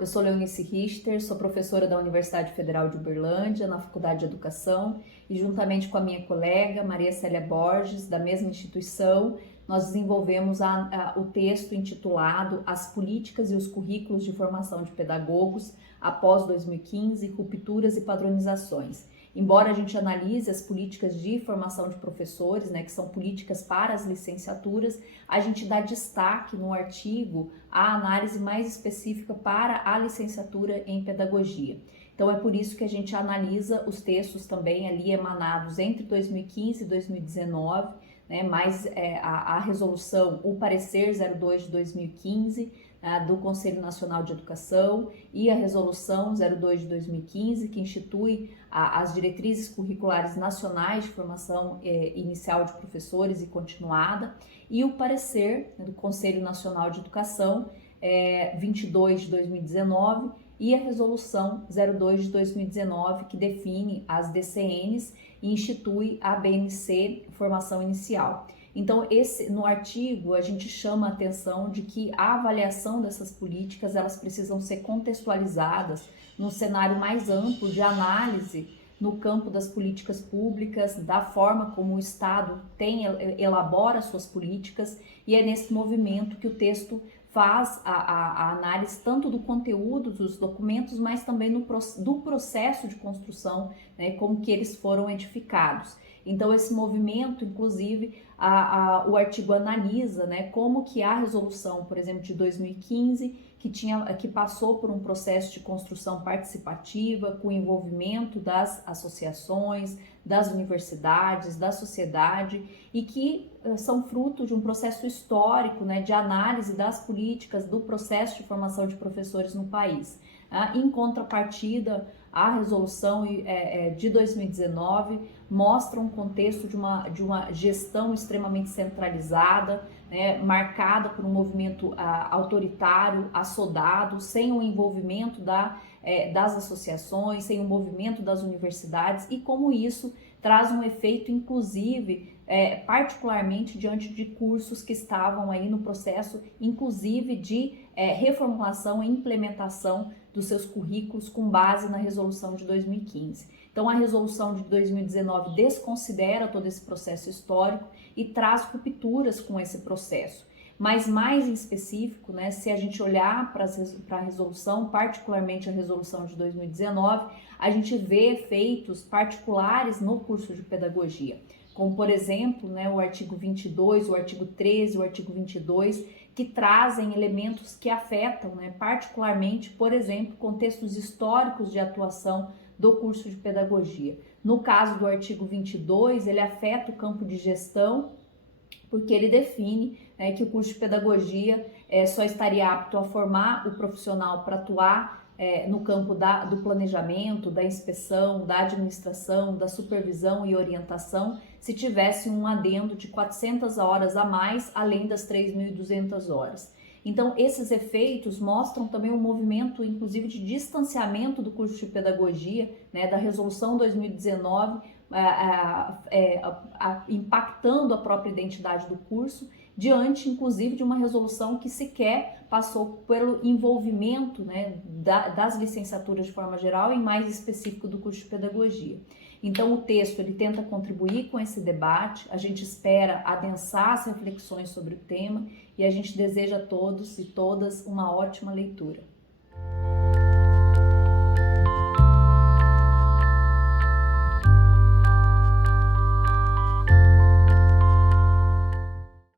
eu sou Leonice Richter, sou professora da Universidade Federal de Uberlândia, na Faculdade de Educação, e juntamente com a minha colega Maria Célia Borges, da mesma instituição, nós desenvolvemos o texto intitulado As Políticas e os Currículos de Formação de Pedagogos após 2015, Rupturas e Padronizações. Embora a gente analise as políticas de formação de professores, né, que são políticas para as licenciaturas, a gente dá destaque no artigo à análise mais específica para a licenciatura em pedagogia. Então é por isso que a gente analisa os textos também ali emanados entre 2015 e 2019, né, mais a resolução, o parecer 02 de 2015, do Conselho Nacional de Educação, e a resolução 02 de 2015, que institui as diretrizes curriculares nacionais de formação inicial de professores e continuada, e o parecer, né, do Conselho Nacional de Educação 22 de 2019, e a resolução 02 de 2019, que define as DCNs e institui a BNC, formação inicial. Então, no artigo, a gente chama a atenção de que a avaliação dessas políticas, elas precisam ser contextualizadas num cenário mais amplo de análise no campo das políticas públicas, da forma como o Estado elabora suas políticas, e é nesse movimento que o texto faz a análise tanto do conteúdo dos documentos, mas também do processo de construção, né, como que eles foram edificados. Então, esse movimento, inclusive, o artigo analisa, né, como que a resolução, por exemplo, de 2015, que passou por um processo de construção participativa, com o envolvimento das associações, das universidades, da sociedade, e que são fruto de um processo histórico, né, de análise das políticas do processo de formação de professores no país. Em contrapartida, a resolução de 2019 mostra um contexto de uma gestão extremamente centralizada, né, marcada por um movimento autoritário, assodado, sem o envolvimento das associações, sem o movimento das universidades, e como isso traz um efeito, inclusive, particularmente diante de cursos que estavam aí no processo, inclusive, de reformulação e implementação dos seus currículos com base na resolução de 2015. Então, a resolução de 2019 desconsidera todo esse processo histórico e traz rupturas com esse processo. Mas mais em específico, né, se a gente olhar para a resolução, particularmente a resolução de 2019, a gente vê efeitos particulares no curso de pedagogia, como, por exemplo, né, o artigo 22, o artigo 13, o artigo 22, que trazem elementos que afetam, né, particularmente, por exemplo, contextos históricos de atuação do curso de pedagogia. No caso do artigo 22, ele afeta o campo de gestão, porque ele define, né, que o curso de pedagogia só estaria apto a formar o profissional para atuar no campo do planejamento, da inspeção, da administração, da supervisão e orientação, se tivesse um adendo de 400 horas a mais, além das 3.200 horas. Então, esses efeitos mostram também um movimento, inclusive, de distanciamento do curso de pedagogia, né, da resolução 2019, impactando a própria identidade do curso, diante, inclusive, de uma resolução que sequer passou pelo envolvimento, né, das licenciaturas de forma geral e mais específico do curso de pedagogia. Então, o texto ele tenta contribuir com esse debate, a gente espera adensar as reflexões sobre o tema e a gente deseja a todos e todas uma ótima leitura.